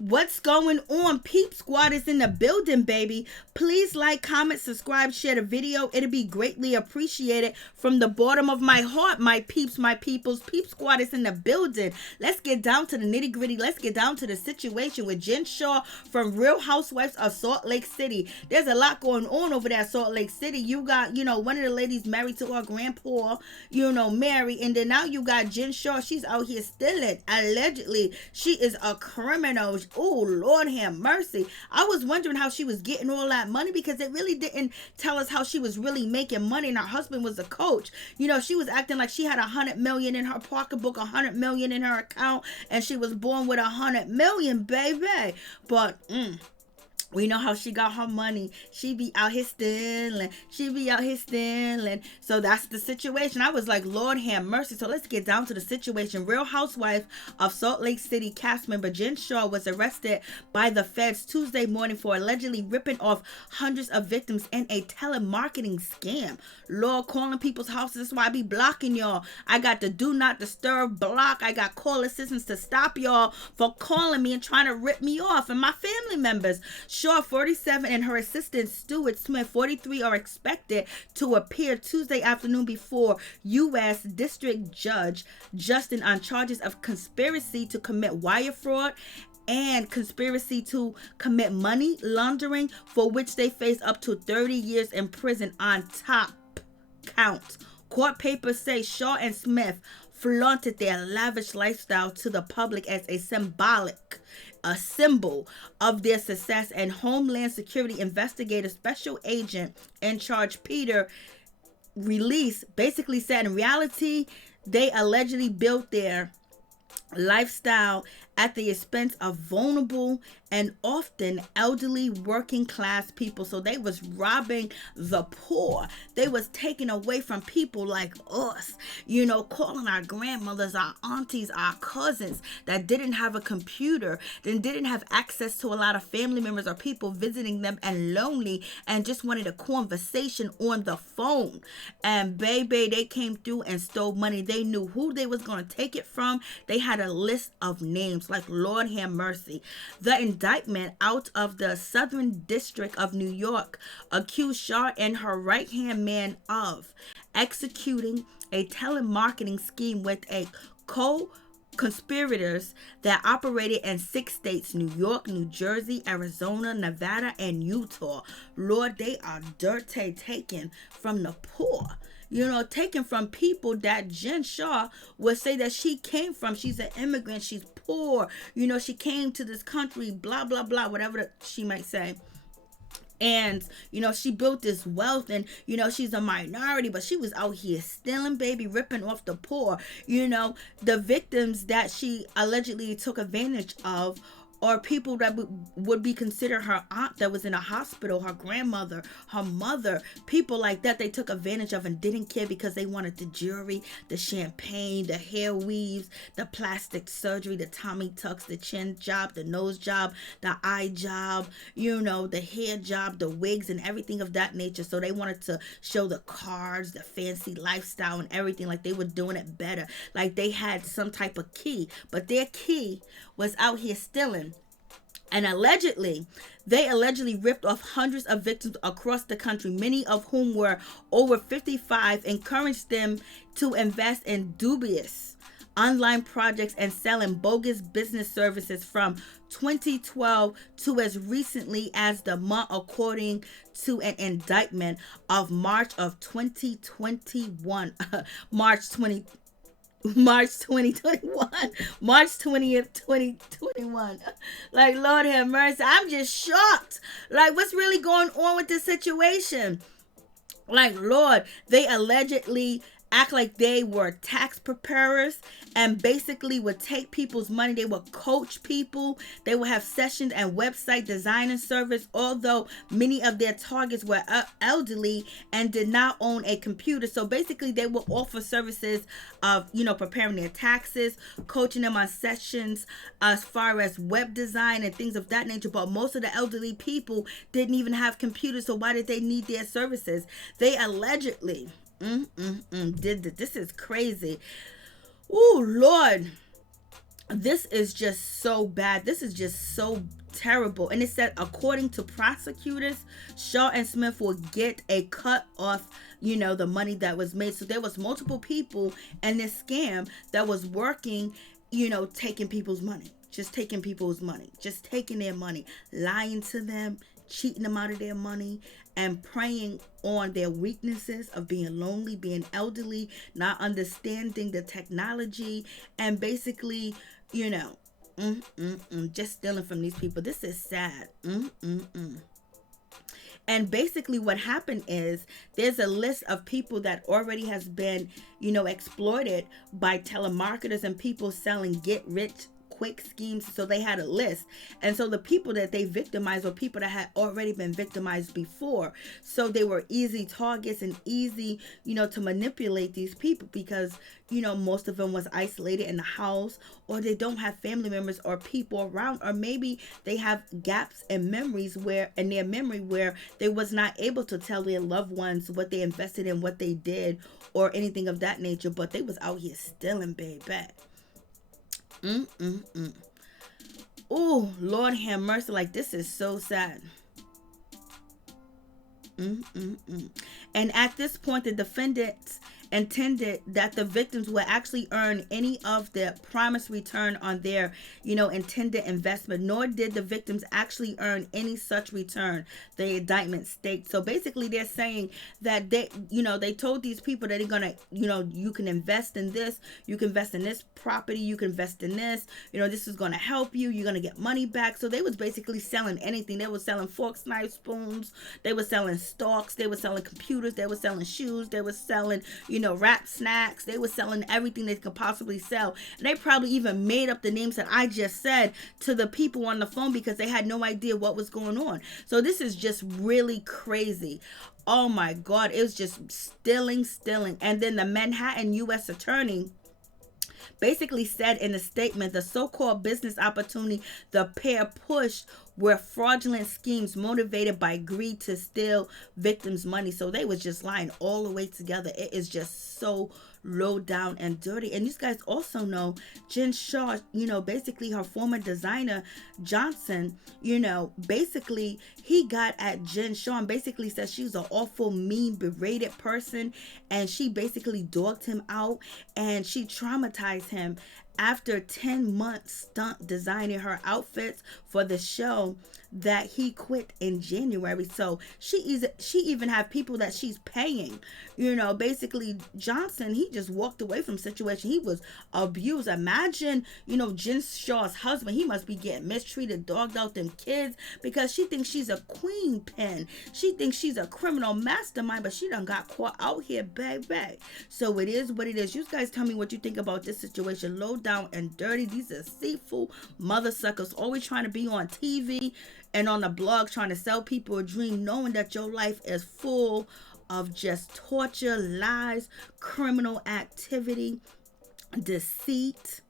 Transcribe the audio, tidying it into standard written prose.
What's going on? Peep Squad is in the building, baby. Please like, comment, subscribe, share the video. It'll be greatly appreciated from the bottom of my heart, my peeps, my peoples. Peep Squad is in the building. Let's get down to the nitty gritty. Let's get down to the situation with Jen Shah from Real Housewives of Salt Lake City. There's a lot going on over there at Salt Lake City. You got, one of the ladies married to her grandpa, Mary. And then now you got Jen Shah. She's out here stealing. Allegedly, she is a criminal. Oh, Lord have mercy. I was wondering how she was getting all that money because it really didn't tell us how she was really making money, and her husband was a coach. She was acting like she had $100 million in her pocketbook, $100 million in her account, and she was born with $100 million, baby. But, we know how she got her money. She be out here stealing. So that's the situation. I was like, Lord have mercy. So let's get down to the situation. Real Housewife of Salt Lake City cast member Jen Shah was arrested by the feds Tuesday morning for allegedly ripping off hundreds of victims in a telemarketing scam. Lord, calling people's houses. That's why I be blocking y'all. I got the do not disturb block. I got call assistance to stop y'all for calling me and trying to rip me off, and my family members. Shah, 47, and her assistant Stuart Smith, 43, are expected to appear Tuesday afternoon before U.S. District Judge Justin on charges of conspiracy to commit wire fraud and conspiracy to commit money laundering, for which they face up to 30 years in prison on top counts. Court papers say Shah and Smith flaunted their lavish lifestyle to the public as a symbol of their success, and Homeland Security investigator special agent in charge Peter Release basically said in reality they allegedly built their lifestyle at the expense of vulnerable and often elderly working class people. So they was robbing the poor. They was taking away from people like us, calling our grandmothers, our aunties, our cousins that didn't have a computer, then didn't have access to a lot of family members or people visiting them, and lonely, and just wanted a conversation on the phone. And baby, they came through and stole money. They knew who they was going to take it from. They had a list of names, like Lord have mercy. The indictment out of the Southern District of New York accused Shah and her right-hand man of executing a telemarketing scheme with a co-conspirators that operated in 6 states: New York, New Jersey, Arizona, Nevada, and Utah. Lord, they are dirty, taken from the poor. Taken from people that Jen Shah would say that she came from. She's an immigrant. She's poor. She came to this country, blah, blah, blah, whatever she might say. And, she built this wealth, and, she's a minority, but she was out here stealing, baby, ripping off the poor. The victims that she allegedly took advantage of or people that would be considered her aunt that was in a hospital, her grandmother, her mother, people like that they took advantage of and didn't care because they wanted the jewelry, the champagne, the hair weaves, the plastic surgery, the tummy tucks, the chin job, the nose job, the eye job, the hair job, the wigs, and everything of that nature. So they wanted to show the cars, the fancy lifestyle and everything, like they were doing it better, like they had some type of key, but their key was out here stealing. And they allegedly ripped off hundreds of victims across the country, many of whom were over 55, encouraged them to invest in dubious online projects and selling bogus business services from 2012 to as recently as the month, according to an indictment of March of 2021. March 2021, March 20th, 2021. Like, Lord have mercy. I'm just shocked. Like, what's really going on with this situation? Like, Lord, they allegedly act like they were tax preparers and basically would take people's money. They would coach people. They would have sessions and website design and service, although many of their targets were elderly and did not own a computer. So basically they would offer services of, preparing their taxes, coaching them on sessions as far as web design and things of that nature. But most of the elderly people didn't even have computers. So why did they need their services? They allegedly did this. This is crazy. Oh, Lord. This is just so bad. This is just so terrible. And it said, according to prosecutors, Shaw and Smith will get a cut off, the money that was made. So there was multiple people in this scam that was working, taking people's money. Just taking people's money. Just taking their money. Lying to them, cheating them out of their money, and preying on their weaknesses of being lonely, being elderly, not understanding the technology, and basically, just stealing from these people. This is sad. And basically what happened is there's a list of people that already has been, exploited by telemarketers and people selling get rich quick schemes. So they had a list. And so the people that they victimized were people that had already been victimized before. So they were easy targets and easy, to manipulate these people because, most of them was isolated in the house, or they don't have family members or people around, or maybe they have gaps in their memory where they was not able to tell their loved ones what they invested in, what they did, or anything of that nature, but they was out here stealing, baby. Oh, Lord have mercy. Like, this is so sad. And at this point, the defendants intended that the victims would actually earn any of the promised return on their, intended investment, nor did the victims actually earn any such return, the indictment states. So basically they're saying that they told these people that they're gonna, you can invest in this, you can invest in this property, you can invest in this, this is gonna help you, you're gonna get money back. So they was basically selling anything. They were selling forks, knives, spoons, they were selling stocks, they were selling computers, they were selling shoes, they were selling, wrap snacks, they were selling everything they could possibly sell. And they probably even made up the names that I just said to the people on the phone because they had no idea what was going on. So this is just really crazy. Oh my God, it was just stealing. And then the Manhattan U.S. attorney basically said in a statement, the so-called business opportunity the pair pushed were fraudulent schemes motivated by greed to steal victims' money. So they was just lying all the way together. It is just so low down and dirty. And you guys also know Jen Shah, basically her former designer Johnson, basically he got at Jen Shah and basically said she's an awful, mean, berated person, and she basically dogged him out and she traumatized him. After 10 months stunt designing her outfits for the show, that he quit in January. So she even have people that she's paying. Basically Johnson, he just walked away from situation. He was abused. Imagine, Jen Shaw's husband, he must be getting mistreated, dogged out them kids because she thinks she's a queen pin. She thinks she's a criminal mastermind, but she done got caught out here, baby. So it is what it is. You guys tell me what you think about this situation. Low down and dirty. These are deceitful mother suckers, always trying to be on TV and on the blog trying to sell people a dream, knowing that your life is full of just torture, lies, criminal activity, deceit.